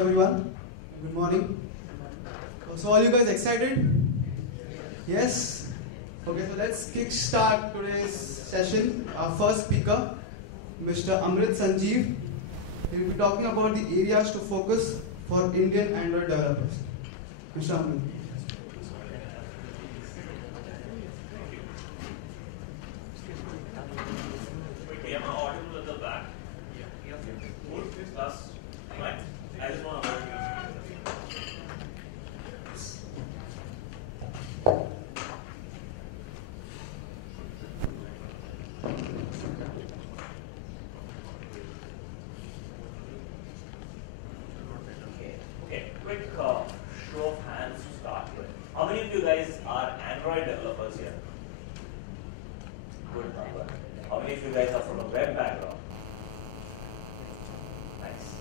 Everyone, good morning. So all you guys excited? Yes? Okay, so let's kickstart today's session. Our first speaker, Mr. Amrit Sanjeev. He will be talking about the areas to focus for Indian Android developers. Mr. Amrit. Am I audible at the back? Yeah. Good. Plus, right? I just want to Okay. Quick show of hands to start with. How many of you guys are Android developers here? Good number. How many of you guys are from a web background? Nice.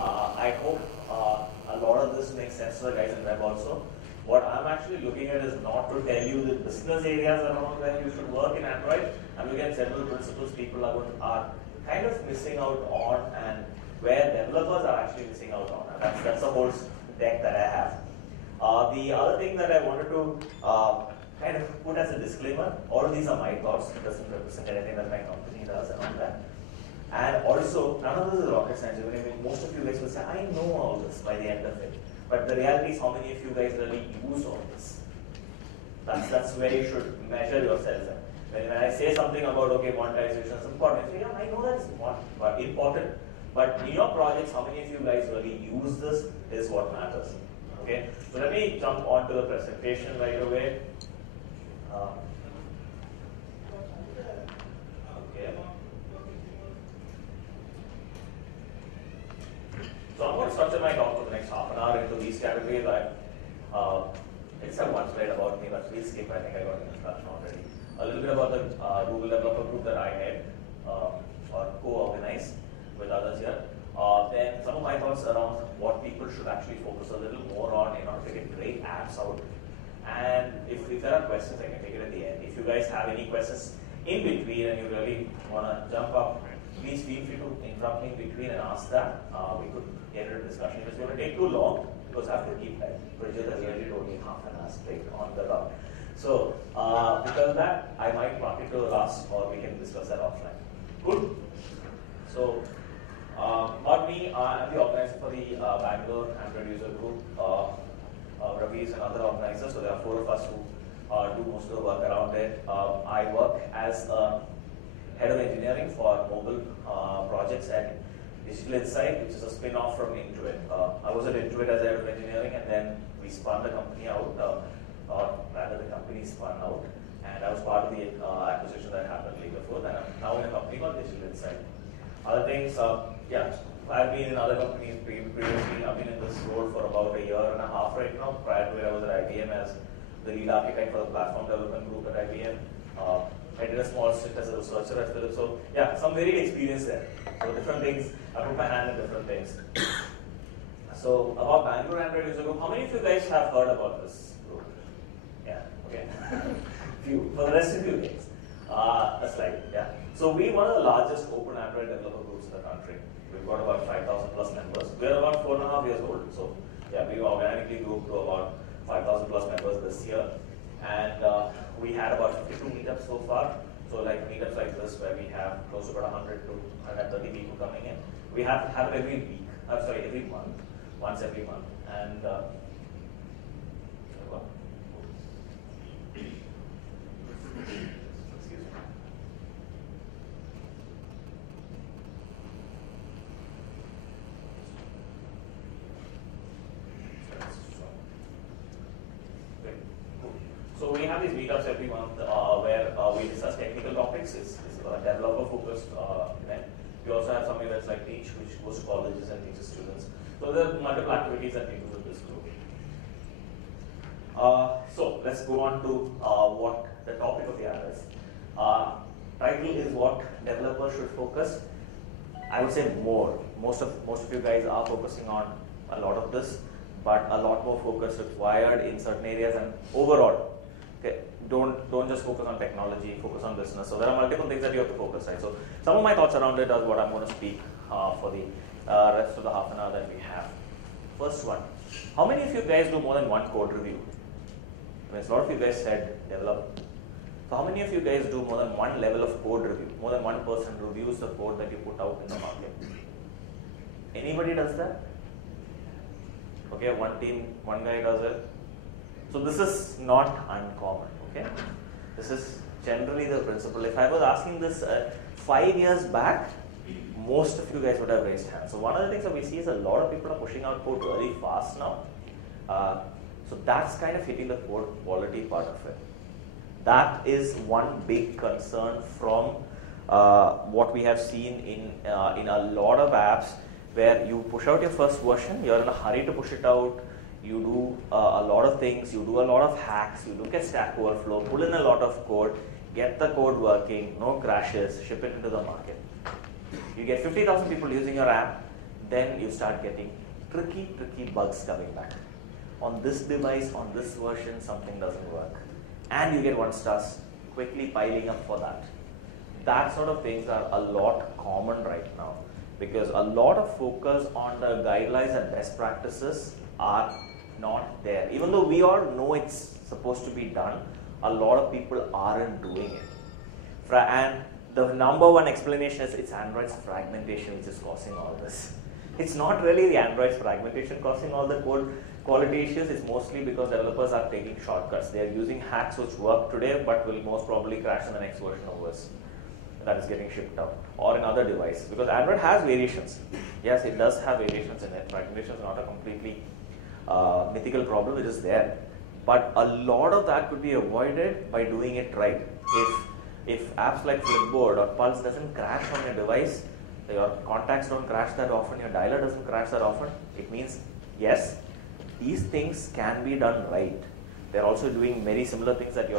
I hope a lot of this makes sense to the guys in web also. What I'm actually looking at is not to tell you the business areas around where you should work in Android. I'm looking at several principles people are kind of missing out on, and where developers are actually missing out on. And that's the whole deck that I have. The other thing that I wanted to kind of put as a disclaimer, all of these are my thoughts. It doesn't represent anything that my company does and all that. And also, none of this is rocket science. I mean, most of you guys will say, I know all this by the end of it. But the reality is, how many of you guys really use all this? That's where you should measure yourselves. When I say something about, okay, monetization is important, you say, yeah, I know that's important. But in your projects, how many of you guys really use this is what matters. Okay? So let me jump on to the presentation right away. Okay. So I'm going to structure my talk for the next half an hour into these categories. It's a one slide about me, but we'll skip. I think I got an introduction already. A little bit about the Google developer group that I head or co-organize with others here. Then some of my thoughts around what people should actually focus a little more on in order to get great apps out. And if there are questions, I can take it at the end. If you guys have any questions in between and you really want to jump up, please feel free to interrupt me in between and ask that. We could get into a discussion. If it's going to take too long, because I have to keep that. Bridget has really told me half an hour straight on the dot. So because of that, I might mark it to the last, or we can discuss that offline. Good. So about me, I'm the organizer for the Bangalore Android user group. Ravi is another organizer, so there are 4 of us who do most of the work around it. I work as head of engineering for mobile projects at Digital Insight, which is a spin-off from Intuit. I was at Intuit as head of engineering, and then we spun the company out, or rather the company spun out, and I was part of the acquisition that happened later for that. I'm now in a company called Digital Insight. Other things, yeah, I've been in other companies previously. I've been in this role for about a year and a half right now. Prior to it, I was at IBM as the lead architect for the platform development group at IBM. I did a small stint as a researcher at Philips. So yeah, some varied experience there. So different things, I put my hand in different things. So about Bangalore Android user group, how many of you guys have heard about this group? Yeah, okay. Few. For the rest of you guys. A slide, yeah. So we're one of the largest open Android developer groups in the country. We've got about 5,000 plus members. We're about 4.5 years old. So yeah, we organically grew to about 5,000 plus members this year. And we had about 52 meetups so far. So like meetups like this where we have close to about 100 to 130 people coming in. We have it every week, every month, once every month. And excuse me. So we have these meetups every month where we discuss technical topics. It's a developer-focused event. We also have some events like Teach, which goes to colleges and teaches students. So there are multiple activities that we do with this group. So let's go on to what the topic of the hour is. Title is what developers should focus. I would say more. Most of you guys are focusing on a lot of this, but a lot more focus required in certain areas and overall. Okay, don't just focus on technology, focus on business. So there are multiple things that you have to focus, right? So some of my thoughts around it are what I'm going to speak for the rest of the half an hour that we have. First one. How many of you guys do more than one code review? I mean, a lot of you guys said develop. So how many of you guys do more than one level of code review? More than one person reviews the code that you put out in the market? Anybody does that? Okay, one team, one guy does it. So this is not uncommon, okay? This is generally the principle. If I was asking this 5 years back, most of you guys would have raised hands. So one of the things that we see is a lot of people are pushing out code really fast now. So that's kind of hitting the code quality part of it. That is one big concern from what we have seen in a lot of apps, where you push out your first version, you're in a hurry to push it out, you do a lot of things, you do a lot of hacks, you look at Stack Overflow, pull in a lot of code, get the code working, no crashes, ship it into the market. You get 50,000 people using your app, then you start getting tricky bugs coming back. On this device, on this version, something doesn't work. And you get 1 stars quickly piling up for that. That sort of things are a lot common right now, because a lot of focus on the guidelines and best practices are not there. Even though we all know it's supposed to be done, a lot of people aren't doing it. And the number one explanation is it's Android's fragmentation which is causing all this. It's not really the Android's fragmentation causing all the code quality issues. It's mostly because developers are taking shortcuts. They are using hacks which work today but will most probably crash in the next version of OS that is getting shipped out, or in other devices. Because Android has variations. Yes, it does have variations in it. Fragmentation is not a completely mythical problem. It is there. But a lot of that could be avoided by doing it right. If apps like Flipboard or Pulse doesn't crash on your device, your contacts don't crash that often, your dialer doesn't crash that often, it means, yes, these things can be done right. They're also doing very similar things that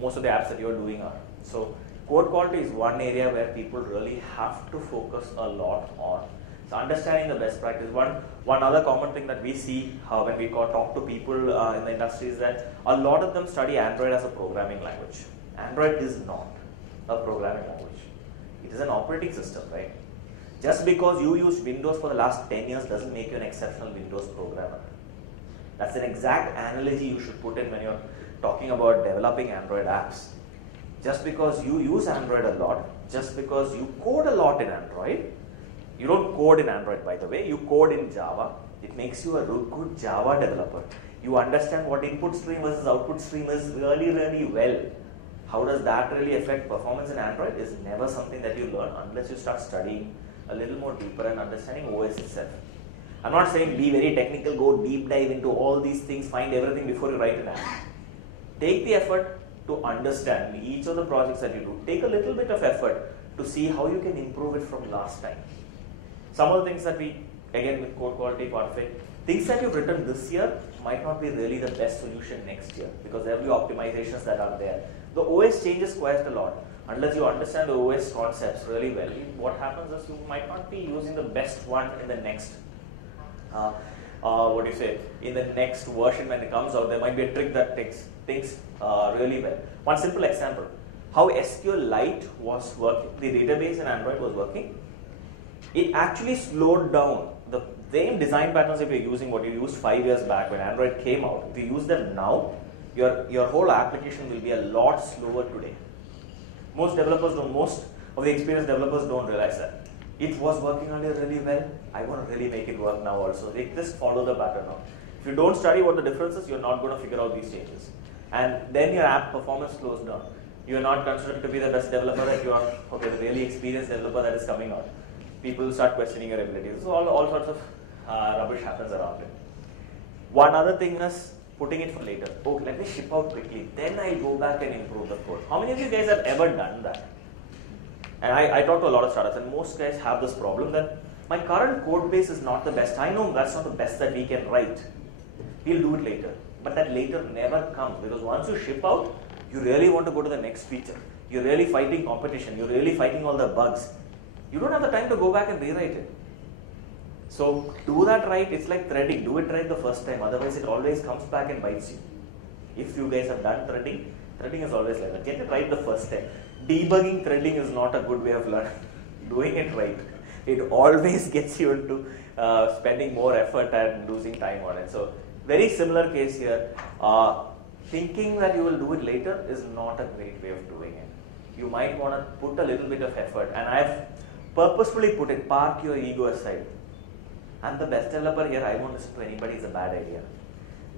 most of the apps that you're doing are. So code quality is one area where people really have to focus a lot on. So understanding the best practice. One other common thing that we see when we talk to people in the industry is that a lot of them study Android as a programming language. Android is not a programming language. It is an operating system, right? Just because you used Windows for the last 10 years doesn't make you an exceptional Windows programmer. That's an exact analogy you should put in when you're talking about developing Android apps. Just because you use Android a lot, just because you code a lot in Android, you don't code in Android, by the way, you code in Java. It makes you a good Java developer. You understand what input stream versus output stream is really well. How does that really affect performance in Android is never something that you learn unless you start studying a little more deeper and understanding OS itself. I'm not saying be very technical, go deep dive into all these things, find everything before you write an app. Take the effort to understand each of the projects that you do. Take a little bit of effort to see how you can improve it from last time. Some of the things that we, again with code quality part of it, things that you've written this year might not be really the best solution next year, because there will be optimizations that are there. The OS changes quite a lot. Unless you understand the OS concepts really well, what happens is you might not be using the best one in the next, in the next version when it comes out. There might be a trick that takes things really well. One simple example, how SQLite was working, the database in Android was working. It actually slowed down. The same design patterns if you're using what you used 5 years back when Android came out, if you use them now, your whole application will be a lot slower today. Most of the experienced developers don't realize that. It was working earlier really well, I want to really make it work now also. They just follow the pattern now. If you don't study what the difference is, you're not going to figure out these changes. And then your app performance slows down. You're not considered to be the best developer that you are, okay, the really experienced developer that is coming out. People will start questioning your abilities. So all sorts of rubbish happens around it. One other thing is putting it for later. Oh, let me ship out quickly. Then I'll go back and improve the code. How many of you guys have ever done that? And I talk to a lot of startups, and most guys have this problem that my current code base is not the best. I know that's not the best that we can write. We'll do it later. But that later never comes, because once you ship out, you really want to go to the next feature. You're really fighting competition. You're really fighting all the bugs. You don't have the time to go back and rewrite it. So do that right. It's like threading. Do it right the first time. Otherwise, it always comes back and bites you. If you guys have done threading, threading is always like that. Get it right the first time. Debugging threading is not a good way of learning. Doing it right, it always gets you into spending more effort and losing time on it. So very similar case here. Thinking that you will do it later is not a great way of doing it. You might want to put a little bit of effort, and I've purposefully put it, park your ego aside. I'm the best developer here, I won't listen to anybody, it's a bad idea.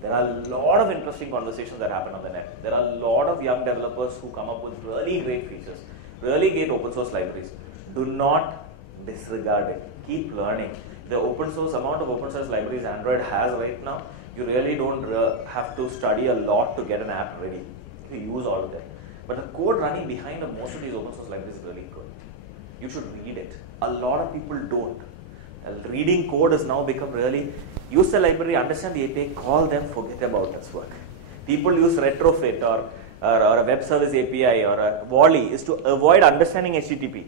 There are a lot of interesting conversations that happen on the net. There are a lot of young developers who come up with really great features, really great open source libraries. Do not disregard it. Keep learning. The open source amount of open source libraries Android has right now, you really don't have to study a lot to get an app ready. You use all of them. But the code running behind most of these open source libraries is really good. You should read it. A lot of people don't. Reading code has now become really, use the library, understand the API, call them, forget about this work. People use retrofit or a web service API or a Wally is to avoid understanding HTTP,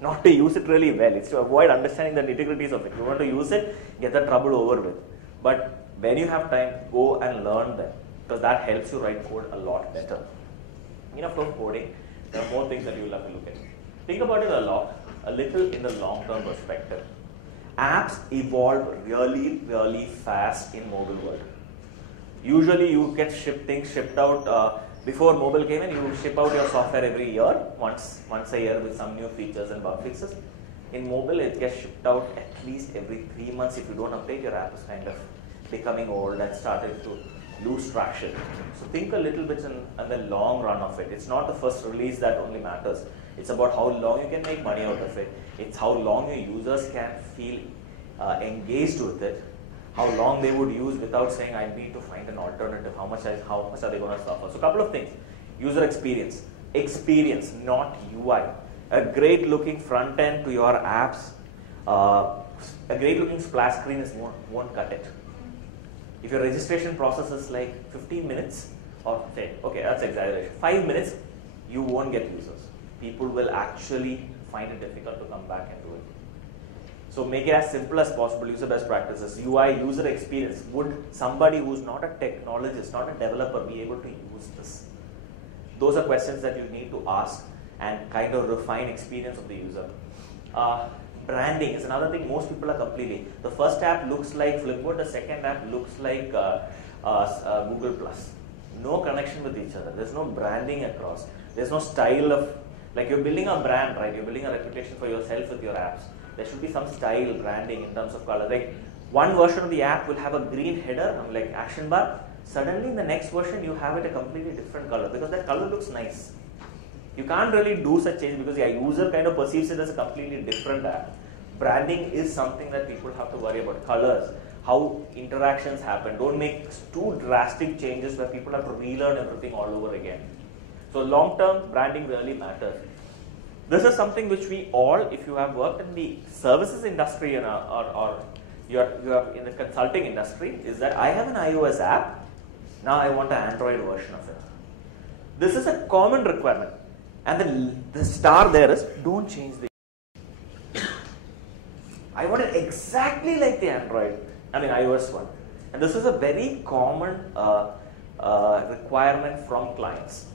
not to use it really well. It's to avoid understanding the nitty-gritties of it. You want to use it, get the trouble over with. But when you have time, go and learn them, because that helps you write code a lot better. Enough of coding. There are more things that you will have to look at. Think about it a little in the long-term perspective. Apps evolve really, really fast in mobile world. Usually you get things shipped out before mobile came in. You ship out your software every year, once a year with some new features and bug fixes. In mobile, it gets shipped out at least every 3 months. If you don't update, your app is kind of becoming old and started to lose traction. So think a little bit in the long run of it. It's not the first release that only matters. It's about how long you can make money out of it. It's how long your users can feel engaged with it. How long they would use without saying, I need to find an alternative. How much are they going to suffer? So a couple of things. User experience. Experience, not UI. A great looking front end to your apps. A great looking splash screen won't cut it. If your registration process is like 15 minutes, or say, okay, that's exaggeration, 5 minutes, you won't get users. People will actually find it difficult to come back and do it. So make it as simple as possible. Use the best practices. UI, user experience. Would somebody who's not a technologist, not a developer, be able to use this? Those are questions that you need to ask and kind of refine experience of the user. Branding is another thing most people are completely. The first app looks like Flipboard, the second app looks like Google+. No connection with each other. There's no branding across. There's no style of, like you're building a brand, right? You're building a reputation for yourself with your apps. There should be some style branding in terms of color. Like one version of the app will have a green header, like action bar. Suddenly in the next version you have it a completely different color because that color looks nice. You can't really do such change because the user kind of perceives it as a completely different app. Branding is something that people have to worry about. Colors, how interactions happen. Don't make too drastic changes where people have to relearn everything all over again. So long-term branding really matters. This is something which we all, if you have worked in the services industry or you're in the consulting industry, is that I have an iOS app, now I want an Android version of it. This is a common requirement. And the star there is, don't change the I want it exactly like the iOS one. And this is a very common requirement from clients.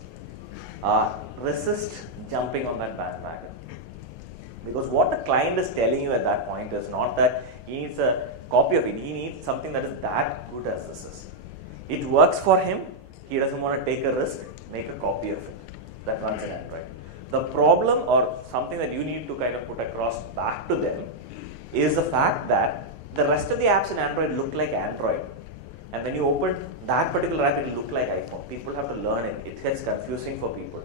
Resist jumping on that bandwagon. Because what the client is telling you at that point is not that he needs a copy of it. He needs something that is that good as this is. It works for him. He doesn't want to take a risk, make a copy of it that runs in Android. The problem or something that you need to kind of put across back to them is the fact that the rest of the apps in Android look like Android. And when you open that particular app, it will look like iPhone. People have to learn it. It gets confusing for people.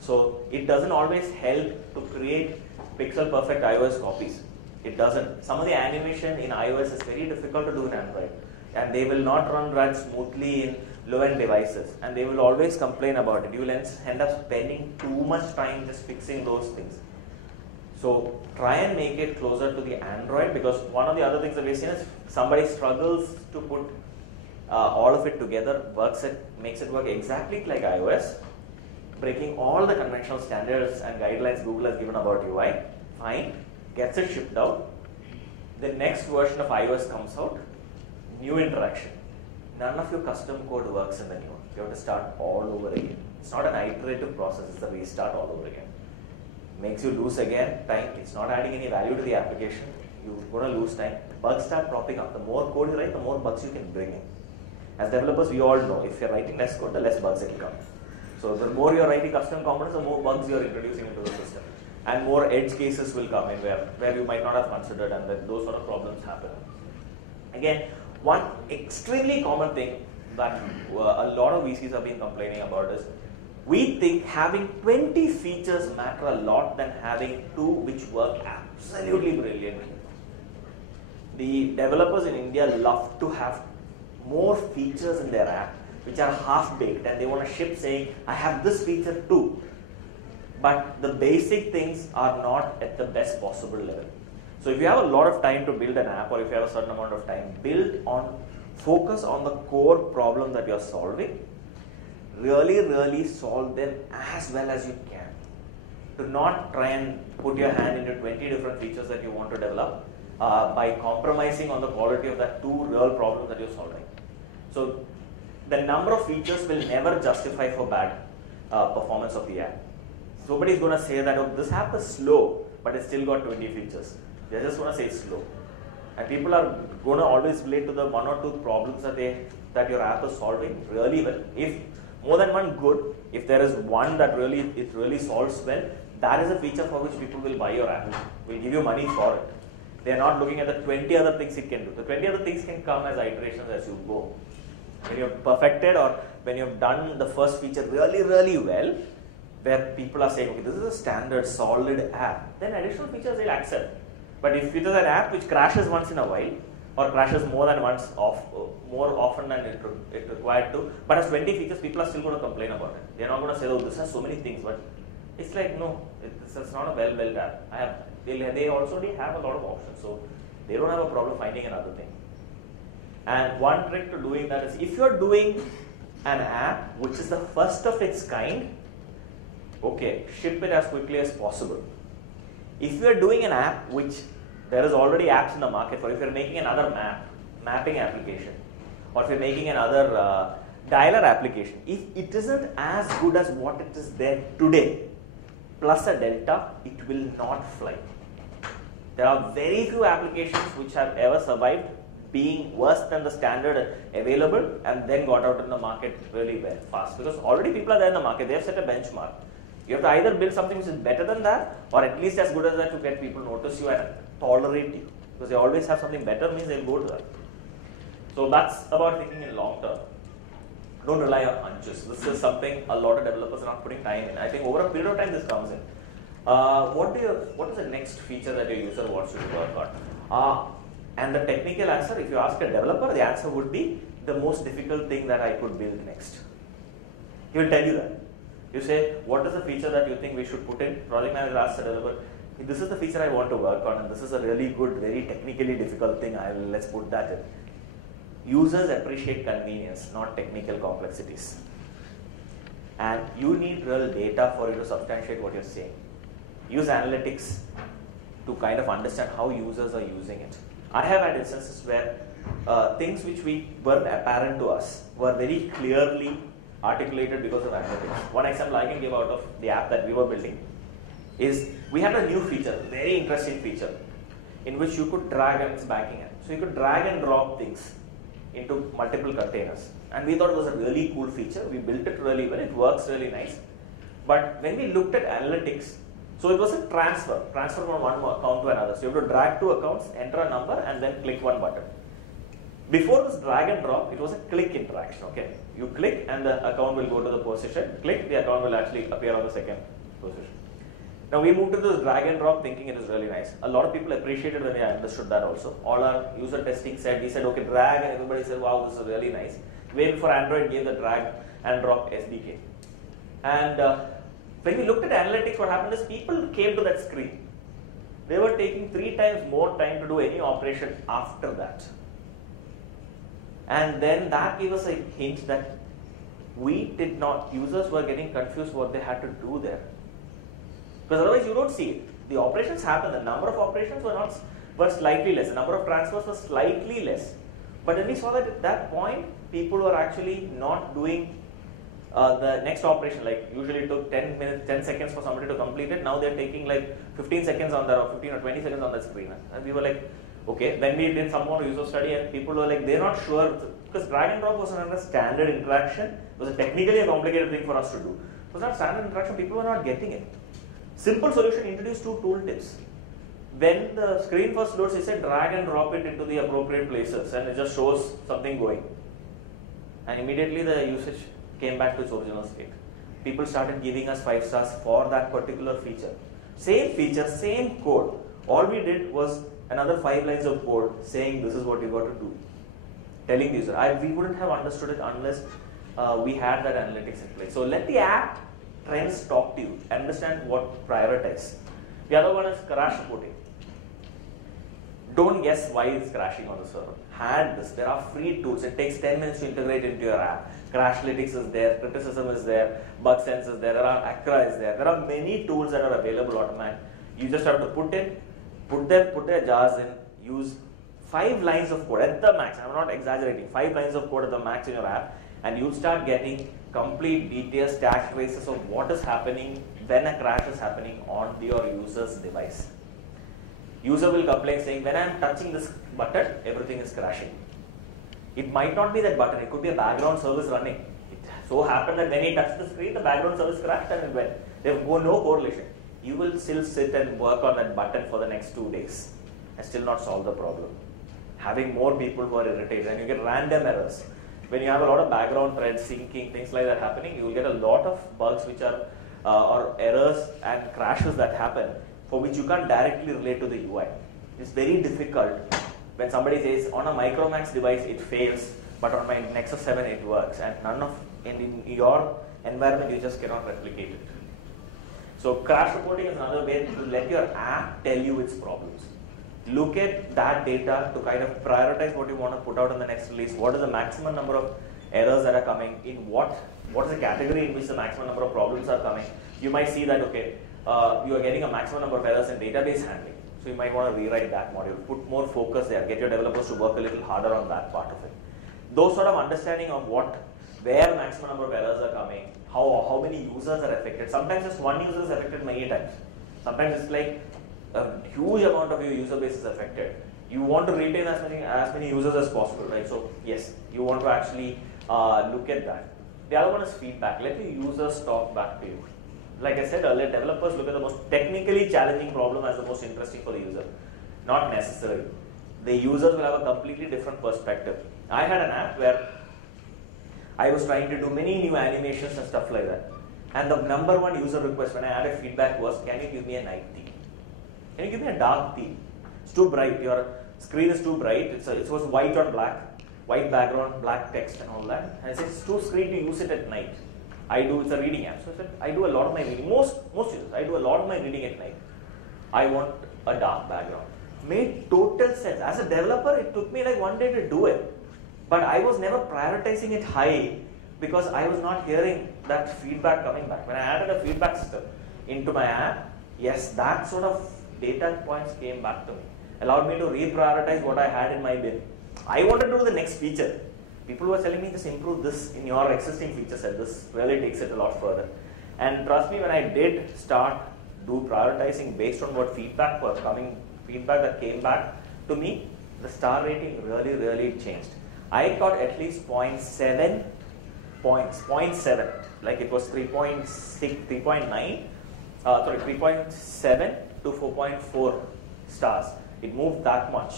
So it doesn't always help to create pixel perfect iOS copies. It doesn't. Some of the animation in iOS is very difficult to do in Android. And they will not run that smoothly in low-end devices. And they will always complain about it. You will end up spending too much time just fixing those things. So try and make it closer to the Android, because one of the other things that we've seen is somebody struggles to put all of it together, makes it work exactly like iOS, breaking all the conventional standards and guidelines Google has given about UI, fine, gets it shipped out. The next version of iOS comes out, new interaction. None of your custom code works in the new one. You have to start all over again. It's not an iterative process, it's a restart all over again. Makes you lose again time. It's not adding any value to the application. you're going to lose time. Bugs start popping up. The more code you write, the more bugs you can bring in. As developers, we all know if you're writing less code, the less bugs it will come. So the more you're writing custom components, the more bugs you're introducing into the system. And more edge cases will come in where you might not have considered, and then those sort of problems happen. Again, one extremely common thing that a lot of VCs have been complaining about is, we think having 20 features matter a lot than having 2 which work absolutely brilliantly. The developers in India love to have more features in their app which are half-baked, and they want to ship saying, I have this feature too. But the basic things are not at the best possible level. So if you have a lot of time to build an app, or if you have a certain amount of time, focus on the core problem that you're solving. Really solve them as well as you can. Do not try and put your hand into 20 different features that you want to develop by compromising on the quality of that 2 real problems that you're solving. So the number of features will never justify for bad performance of the app. Nobody's going to say that, oh, this app is slow, but it's still got 20 features. They're just going to say it's slow. And people are going to always relate to the 1 or 2 problems that your app is solving really well. If more than one good, if there is one that really solves well, that is a feature for which people will buy your app, will give you money for it. They are not looking at the 20 other things it can do. The 20 other things can come as iterations as you go. When you've perfected, or when you've done the first feature really well, where people are saying, okay, this is a standard solid app, then additional features they'll accept. But if it is an app which crashes once in a while, or crashes more than once, more often than it required to, but has 20 features, people are still going to complain about it. They're not going to say, oh, this has so many things, but it's like, no, it's not a well-built app. They also have a lot of options, so they don't have a problem finding another thing. And one trick to doing that is, if you're doing an app which is the first of its kind, okay, ship it as quickly as possible. If you're doing an app which there is already apps in the market for, if you're making another mapping application, or if you're making another dialer application, if it isn't as good as what it is there today, plus a delta, it will not fly. There are very few applications which have ever survived being worse than the standard available and then got out in the market really well, fast. Because already people are there in the market, they have set a benchmark. You have to either build something which is better than that, or at least as good as that to get people to notice you and tolerate you. Because they always have something better, means they'll go to that. So that's about thinking in long term. Don't rely on hunches. This is something a lot of developers are not putting time in. I think over a period of time this comes in. What is the next feature that your user wants you to work on? And the technical answer, if you ask a developer, the answer would be the most difficult thing that I could build next. He will tell you that. You say, what is the feature that you think we should put in? Project manager asks the developer, this is the feature I want to work on, and this is a really good, very technically difficult thing. Let's put that in. Users appreciate convenience, not technical complexities. And you need real data for you to substantiate what you're saying. Use analytics to kind of understand how users are using it. I have had instances where things which weren't apparent to us were very clearly articulated because of analytics. One example I can give out of the app that we were building is, we had a new feature, very interesting feature, in which you could drag, and it's banking app. So you could drag and drop things into multiple containers. And we thought it was a really cool feature. We built it really well. It works really nice. But when we looked at analytics, so it was a transfer from one account to another. So you have to drag 2 accounts, enter a number, and then click one button. Before this drag and drop, it was a click interaction. Okay, you click and the account will go to the position. Click, the account will actually appear on the second position. Now we moved to this drag and drop thinking it is really nice. A lot of people appreciated when they understood that also. All our user testing said, we said, okay, drag, and everybody said, wow, this is really nice. Way before Android gave the drag and drop SDK. And when we looked at analytics, what happened is people came to that screen. They were taking 3 times more time to do any operation after that. And then that gave us a hint that users were getting confused what they had to do there. Because otherwise you don't see it. The operations happen, the number of operations were slightly less, the number of transfers was slightly less. But then we saw that at that point, people were actually not doing the next operation, like usually it took 10 seconds for somebody to complete it. Now they're taking like 15 seconds on the, or 15 or 20 seconds on the screen. And we were like, okay. Then we did some more user study, and people were like, they're not sure, because drag and drop was not a standard interaction. It was technically a complicated thing for us to do. It was not standard interaction. People were not getting it. Simple solution: introduce 2 tooltips. When the screen first loads, he said drag and drop it into the appropriate places, and it just shows something going. And immediately the usage came back to its original state. People started giving us 5 stars for that particular feature. Same feature, same code. All we did was another 5 lines of code saying this is what you got to do. Telling the user. We wouldn't have understood it unless we had that analytics in place. So let the app trends talk to you. Understand what prioritize. The other one is crash reporting. Don't guess why it's crashing on the server. Had this. There are free tools. It takes 10 minutes to integrate into your app. Crashlytics is there, criticism is there, bug sense is there, Accra is there. There are many tools that are available automatically. You just have to put their jars in, use 5 lines of code at the max. I'm not exaggerating. 5 lines of code at the max in your app, and you'll start getting complete detailed stack traces of what is happening when a crash is happening on your user's device. User will complain saying, when I'm touching this button, everything is crashing. It might not be that button, it could be a background service running. It so happened that when he touched the screen, the background service crashed and it went. There was no correlation. You will still sit and work on that button for the next 2 days and still not solve the problem. Having more people who are irritated, and you get random errors. When you have a lot of background threads, syncing, things like that happening, you will get a lot of bugs which are, or errors and crashes that happen for which you can't directly relate to the UI. It's very difficult when somebody says on a Micromax device it fails, but on my Nexus 7 it works, and in your environment you just cannot replicate it. So crash reporting is another way to let your app tell you its problems. Look at that data to kind of prioritize what you want to put out in the next release. What is the maximum number of errors that are coming? In what is the category in which the maximum number of problems are coming? You might see that, okay, you are getting a maximum number of errors in database handling. So you might want to rewrite that module, put more focus there, get your developers to work a little harder on that part of it. Those sort of understanding of where maximum number of errors are coming, how many users are affected. Sometimes just one user is affected many times. Sometimes it's like a huge amount of your user base is affected. You want to retain as many users as possible, right? So yes, you want to actually look at that. The other one is feedback. Let your users talk back to you. Like I said earlier, developers look at the most technically challenging problem as the most interesting for the user. Not necessarily. The users will have a completely different perspective. I had an app where I was trying to do many new animations and stuff like that. And the number one user request when I added feedback was, can you give me a night theme? Can you give me a dark theme? It's too bright. Your screen is too bright. It was white on black, white background, black text and all that. And it's too screen to use it at night. It's a reading app. So I said, I do a lot of my reading, most users, I do a lot of my reading at night. I want a dark background. Made total sense. As a developer, it took me like 1 day to do it. But I was never prioritizing it high because I was not hearing that feedback coming back. When I added a feedback system into my app, yes, that sort of data points came back to me. Allowed me to reprioritize what I had in my bin. I wanted to do the next feature. People were telling me, just improve this in your existing feature set. This really takes it a lot further. And trust me, when I did start prioritizing based on what feedback that came back to me, the star rating really changed. I got at least 0.7 points, 0.7, like it was 3.6, 3.9, 3.7 to 4.4 stars. It moved that much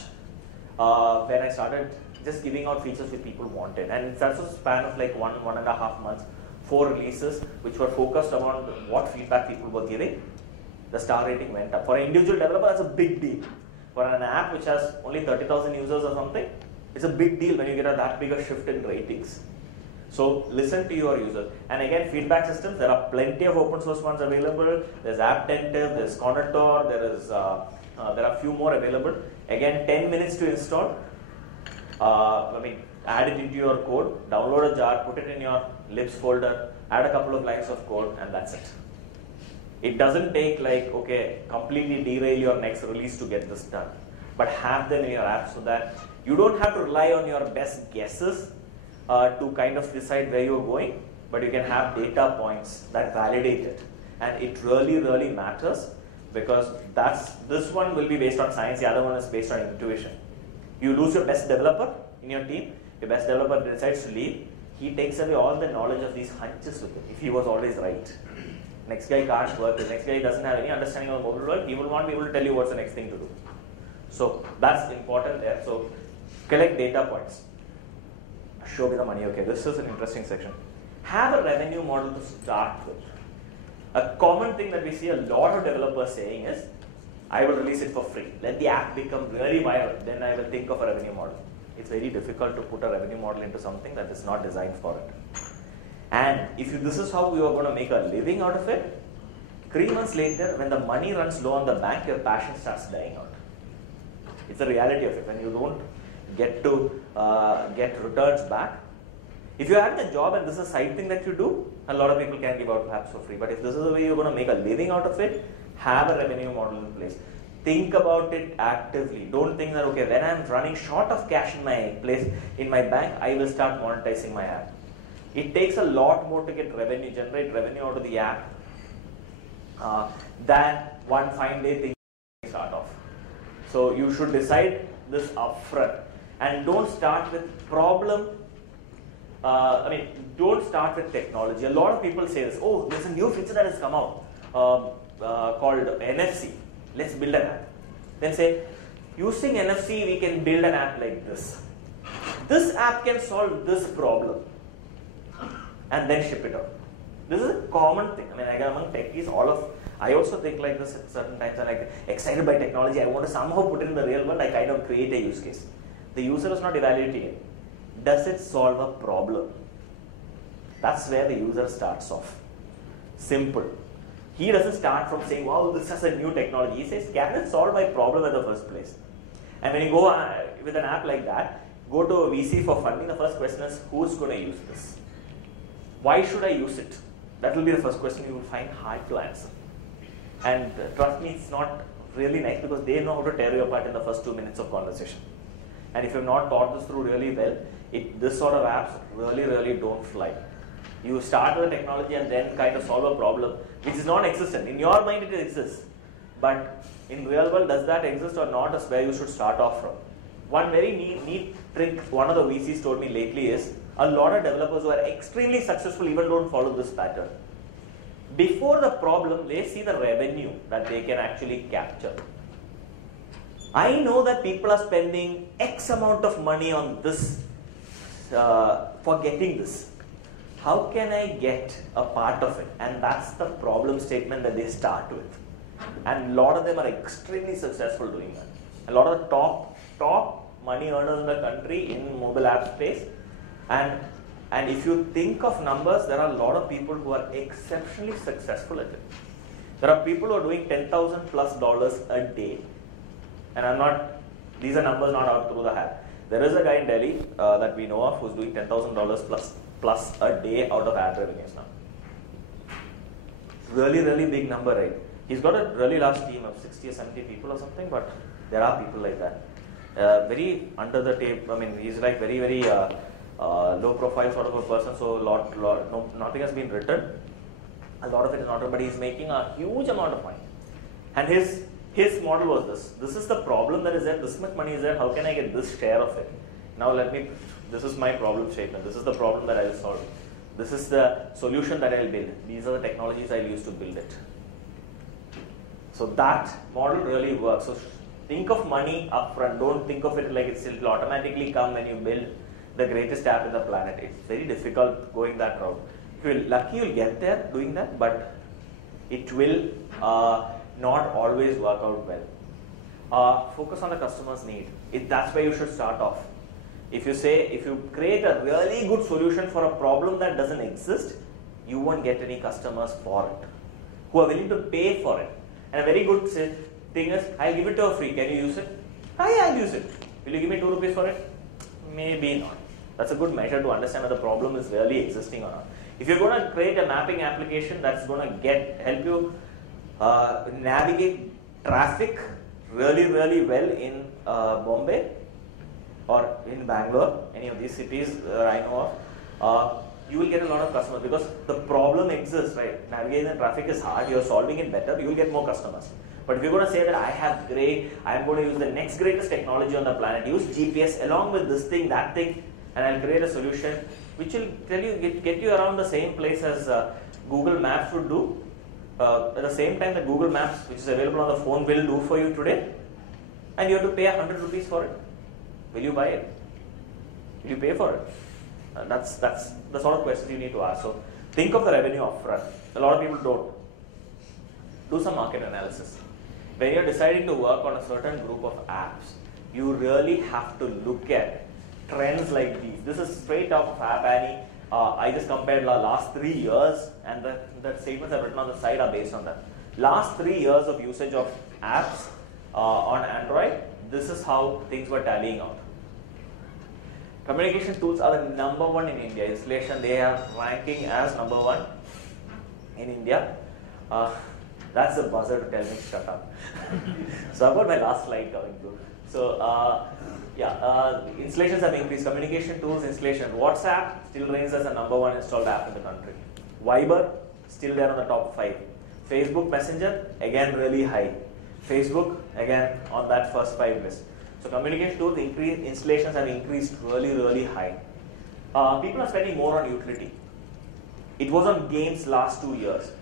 when I started just giving out features which people wanted. And that's a span of like 1.5 months, 4 releases which were focused on what feedback people were giving. The star rating went up. For an individual developer, that's a big deal. For an app which has only 30,000 users or something, it's a big deal when you get that big a shift in ratings. So listen to your users. And again, feedback systems, there are plenty of open source ones available. There's AppTentive, there's Connotor, there are a few more available. Again, 10 minutes to install. Add it into your code, download a jar, put it in your libs folder, add a couple of lines of code, and that's it. It doesn't take like, okay, completely derail your next release to get this done. But have them in your app so that you don't have to rely on your best guesses to kind of decide where you're going. but you can have data points that validate it. And it really, really matters, because this one will be based on science, the other one is based on intuition. You lose your best developer in your team, your best developer decides to leave, he takes away all the knowledge of these hunches with him, if he was always right. Next guy can't work, the next guy doesn't have any understanding of the mobile world, he will not be able to tell you what's the next thing to do. So that's important there. So collect data points. Show me the money. Okay, this is an interesting section. Have a revenue model to start with. A common thing that we see a lot of developers saying is, I will release it for free. Let the app become really viral, then I will think of a revenue model. It's very difficult to put a revenue model into something that is not designed for it. And if this is how you are going to make a living out of it, 3 months later, when the money runs low on the bank, your passion starts dying out. It's the reality of it. When you don't get to get returns back. If you're having a job and this is a side thing that you do, a lot of people can give out apps for free. But if this is the way you're going to make a living out of it, have a revenue model in place. Think about it actively. Don't think that, okay, when I'm running short of cash in my bank, I will start monetizing my app. It takes a lot more to get revenue, generate revenue out of the app than one fine day thing start off. So you should decide this upfront, and don't start with problem. Don't start with technology. A lot of people say this, oh, there's a new feature that has come out called NFC. Let's build an app. Then say, using NFC, we can build an app like this. This app can solve this problem. And then ship it out. This is a common thing. Among techies, I also think like this at certain times. I'm like excited by technology. I want to somehow put it in the real world. I kind of create a use case. The user is not evaluating it. Does it solve a problem? That's where the user starts off. Simple. He doesn't start from saying, wow, this is a new technology. He says, can it solve my problem in the first place? And when you go with an app like that, go to a VC for funding, the first question is, who's going to use this? Why should I use it? That will be the first question you will find hard to answer. And trust me, it's not really nice, because they know how to tear you apart in the first 2 minutes of conversation. And if you have not thought this through really well, this sort of apps really, really don't fly. You start with the technology and then kind of solve a problem which is non-existent. In your mind it exists, but in real world, does that exist or not is where you should start off from. One very neat trick one of the VCs told me lately is, a lot of developers who are extremely successful even don't follow this pattern. Before the problem, they see the revenue that they can actually capture. I know that people are spending X amount of money on this, for getting this. How can I get a part of it? And that's the problem statement that they start with. And a lot of them are extremely successful doing that. A lot of the top money earners in the country in mobile app space. And if you think of numbers, there are a lot of people who are exceptionally successful at it. There are people who are doing $10,000+ a day. And these are numbers not out through the hat. There is a guy in Delhi that we know of who's doing $10,000+ a day out of ad revenues now. Really, really big number, right? He's got a really large team of 60 or 70 people or something, but there are people like that. Very under the table. He's like very, very low profile sort of a person, so nothing has been written. A lot of it is not written, but he's making a huge amount of money. And his model was this. This is the problem that is there, this much money is there, how can I get this share of it? Now this is my problem statement, this is the problem that I will solve. This is the solution that I will build. These are the technologies I will use to build it. So that model really works. So think of money upfront. Don't think of it like it will automatically come when you build the greatest app in the planet. It's very difficult going that route. If you're lucky, you'll get there doing that, but it will not always work out well. Focus on the customer's need. That's where you should start off. If you create a really good solution for a problem that doesn't exist, you won't get any customers for it who are willing to pay for it. And a very good thing is, I'll give it to you free. Can you use it? I'll use it. Will you give me 2 rupees for it? Maybe not. That's a good measure to understand whether the problem is really existing or not. If you're going to create a mapping application that's going to help you navigate traffic really, really well in Bombay or in Bangalore, any of these cities I know of, you will get a lot of customers because the problem exists, right? Navigating the traffic is hard, you're solving it better, you will get more customers. But if you're going to say that I'm going to use the next greatest technology on the planet, use GPS along with this thing, that thing, and I'll create a solution which will tell you, get you around the same place as Google Maps would do, at the same time that Google Maps, which is available on the phone, will do for you today, and you have to pay 100 rupees for it. Will you buy it? Will you pay for it? That's the sort of questions you need to ask. So think of the revenue upfront. A lot of people don't. Do some market analysis. When you're deciding to work on a certain group of apps, you really have to look at trends like these. This is straight out of App Annie. I just compared the last 3 years, and the statements I've written on the side are based on that. Last 3 years of usage of apps on Android, this is how things were tallying out. Communication tools are the #1 in India. Installation, they are ranking as #1 in India. That's the buzzer to tell me to shut up. So I've got my last slide coming through. So installations have increased. Communication tools installation. WhatsApp still reigns as the #1 installed app in the country. Viber still there on the top 5. Facebook Messenger again really high. Facebook again on that first 5 list. So communication tools installations have increased really high. People are spending more on utility. It was on games last 2 years.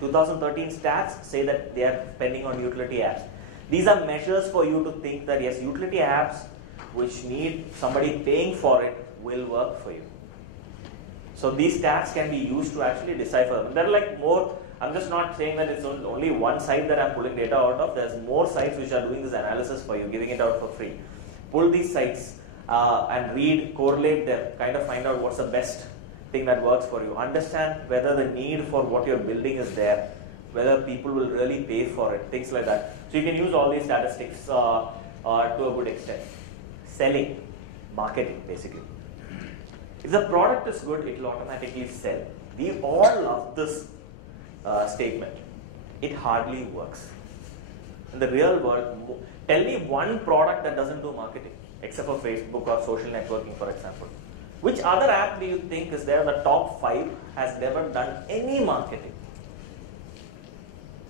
2013 stats say that they are spending on utility apps. These are measures for you to think that yes, utility apps which need somebody paying for it will work for you. So these stats can be used to actually decipher them. There are like more. I'm just not saying that it's only one site that I'm pulling data out of. There's more sites which are doing this analysis for you, giving it out for free. Pull these sites and read, correlate them, kind of find out what's the best thing that works for you. Understand whether the need for what you're building is there, whether people will really pay for it, things like that. So you can use all these statistics to a good extent. Selling, marketing, basically. If the product is good, it will automatically sell. We all love this statement. It hardly works. In the real world, tell me one product that doesn't do marketing, except for Facebook or social networking, for example. Which other app do you think is there in the top 5 has never done any marketing?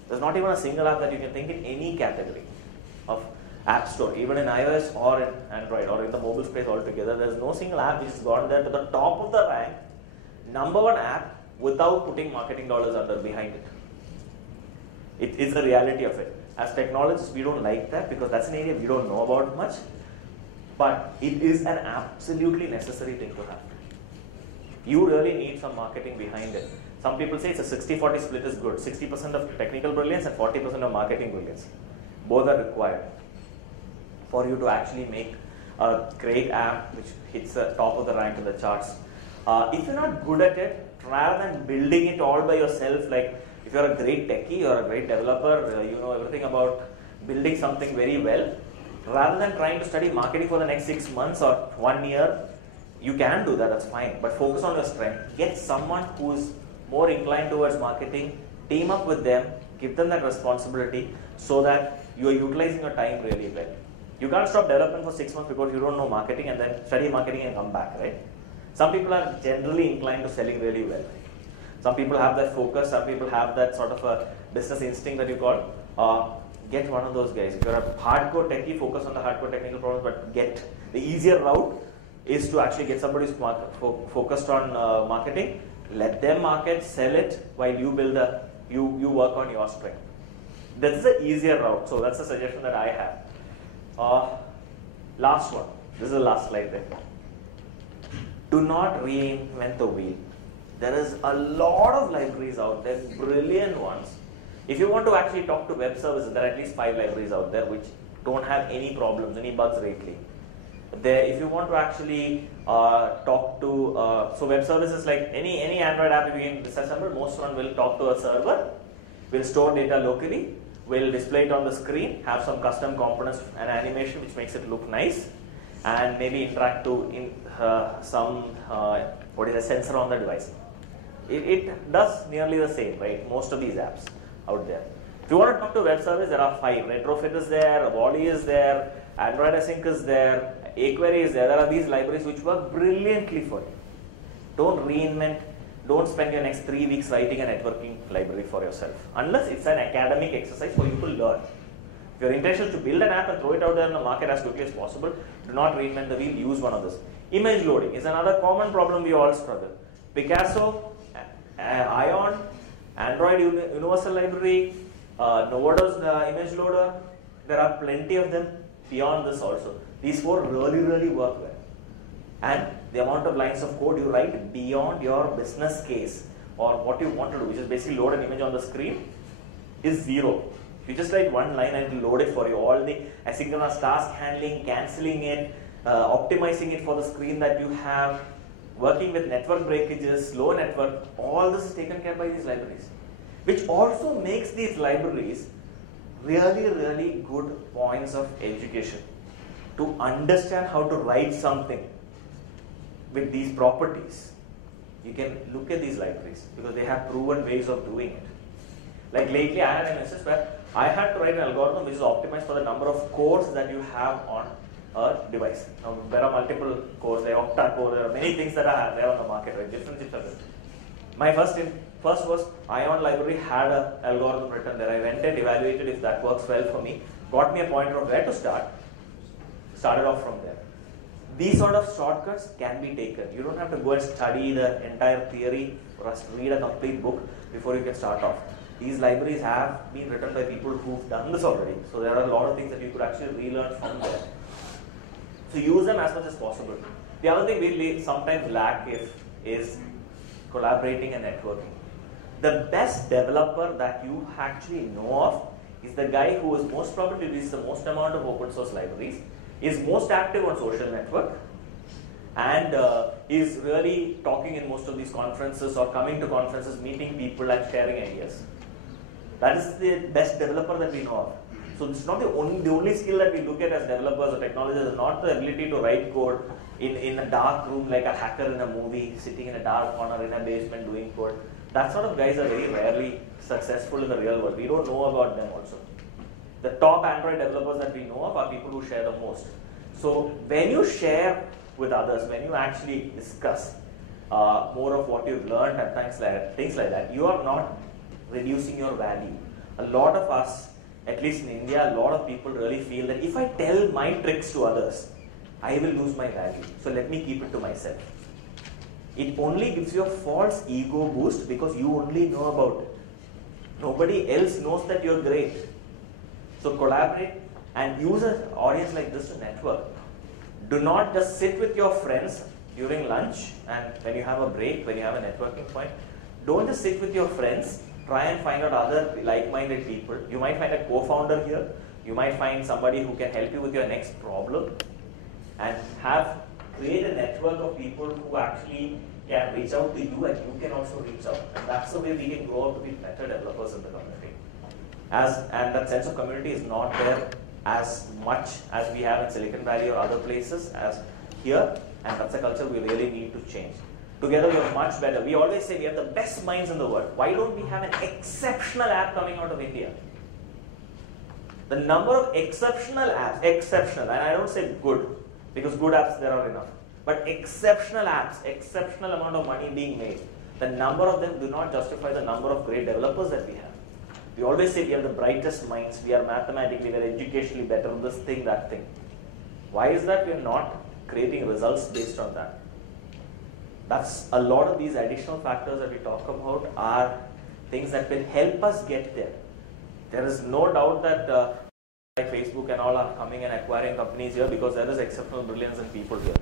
There's not even a single app that you can think in any category of app store, even in iOS or in Android or in the mobile space altogether. There's no single app which has gone there to the top of the rank, #1 app, without putting marketing dollars behind it. It is the reality of it. As technologists, we don't like that because that's an area we don't know about much. But it is an absolutely necessary thing to have. You really need some marketing behind it. Some people say it's a 60-40 split is good. 60% of technical brilliance and 40% of marketing brilliance. Both are required for you to actually make a great app which hits the top of the rank in the charts. If you're not good at it, rather than building it all by yourself, like if you're a great techie, you're a great developer, you know everything about building something very well, rather than trying to study marketing for the next 6 months or 1 year, you can do that, that's fine. But focus on your strength. Get someone who is more inclined towards marketing, team up with them, give them that responsibility so that you are utilizing your time really well. You can't stop development for 6 months because you don't know marketing and then study marketing and come back, right? Some people are generally inclined to selling really well. Some people have that focus, some people have that sort of a business instinct that you call. Get one of those guys. If you're a hardcore techie, focus on the hardcore technical problems, but get the easier route is to actually get somebody who's focused on marketing, let them market, sell it while you build you work on your strength. This is the easier route. So that's the suggestion that I have. Last one. This is the last slide there. Do not reinvent the wheel. There is a lot of libraries out there, brilliant ones. If you want to actually talk to web services, there are at least 5 libraries out there which don't have any problems, any bugs lately. If you want to actually talk to, so web services like any Android app you can disassemble, most one will talk to a server, will store data locally, will display it on the screen, have some custom components and animation which makes it look nice, and maybe interact to some sensor on the device. It does nearly the same, right? Most of these apps out there. If you want to talk to web service, there are 5. Retrofit is there, Wally is there, Android Async is there, jQuery is there. There are these libraries which work brilliantly for you. Don't reinvent don't spend your next 3 weeks writing a networking library for yourself, unless it's an academic exercise for you to learn. If your intention is to build an app and throw it out there in the market as quickly as possible, do not reinvent the wheel, use one of this. Image loading is another common problem we all struggle. Picasso, Ion, Android Universal Library, Novoda's image loader, there are plenty of them beyond this also. These 4 really work well. And the amount of lines of code you write beyond your business case or what you want to do, which is basically load an image on the screen, is 0. You just write one line and it will load it for you. All the asynchronous task handling, cancelling it, optimizing it for the screen that you have, working with network breakages, slow network, all this is taken care by these libraries. Which also makes these libraries really good points of education. To understand how to write something with these properties, you can look at these libraries because they have proven ways of doing it. Like lately I had an instance where I had to write an algorithm which is optimized for the number of cores that you have on a device. Now there are multiple cores, there are octa-core, there are many things that are there on the market, right? Different chips are there. My first was Ion library had an algorithm written there. I went and evaluated if that works well for me, got me a pointer of where to start, started off from there. These sort of shortcuts can be taken. You don't have to go and study the entire theory or read a complete book before you can start off. These libraries have been written by people who've done this already. So there are a lot of things that you could actually relearn from there. So use them as much as possible. The other thing we sometimes lack is collaborating and networking. The best developer that you actually know of is the guy who is most probably released the most amount of open source libraries, is most active on social network, and is really talking in most of these conferences or coming to conferences, meeting people and sharing ideas. That is the best developer that we know of. So it's not the only skill that we look at as developers or technologists is not the ability to write code in a dark room like a hacker in a movie, sitting in a dark corner in a basement doing code. That sort of guys are very rarely successful in the real world. We don't know about them also. The top Android developers that we know of are people who share the most. So when you share with others, when you actually discuss more of what you've learned and things like that, you are not reducing your value. A lot of us, at least in India, a lot of people really feel that if I tell my tricks to others, I will lose my value. So let me keep it to myself. It only gives you a false ego boost because you only know about it. Nobody else knows that you're great. So collaborate and use an audience like this to network. Do not just sit with your friends during lunch and when you have a break, when you have a networking point. Don't just sit with your friends. Try and find out other like-minded people. You might find a co-founder here. You might find somebody who can help you with your next problem, and create a network of people who actually can reach out to you and you can also reach out. And that's the way we can grow up to be better developers in the community. And that sense of community is not there as much as we have in Silicon Valley or other places as here, and that's a culture we really need to change. Together we are much better. We always say we have the best minds in the world. Why don't we have an exceptional app coming out of India? The number of exceptional apps, and I don't say good, because good apps there are enough, but exceptional apps, exceptional amount of money being made, the number of them do not justify the number of great developers that we have. We always say we have the brightest minds, we are mathematically, we are educationally better, this thing, that thing. Why is that we are not creating results based on that? That's a lot of these additional factors that we talk about are things that will help us get there. There is no doubt that like Facebook and all are coming and acquiring companies here because there is exceptional brilliance in people here.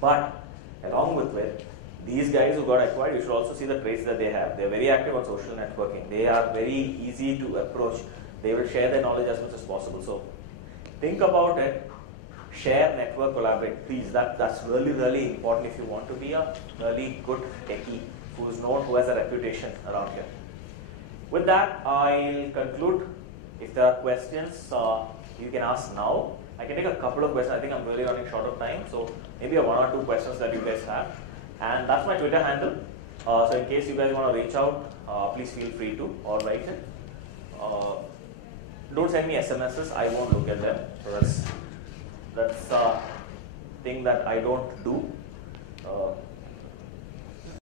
But along with it, these guys who got acquired, you should also see the traits that they have. They're very active on social networking. They are very easy to approach. They will share their knowledge as much as possible. So think about it. Share, network, collaborate. Please, that's really, really important if you want to be a really good techie who is known, who has a reputation around here. With that, I'll conclude. If there are questions, you can ask now. I can take a couple of questions. I think I'm really running short of time. So maybe 1 or 2 questions that you guys have. And that's my Twitter handle. So in case you guys want to reach out, please feel free to, or write it. Don't send me SMSs. I won't look at them. So that's a thing that I don't do.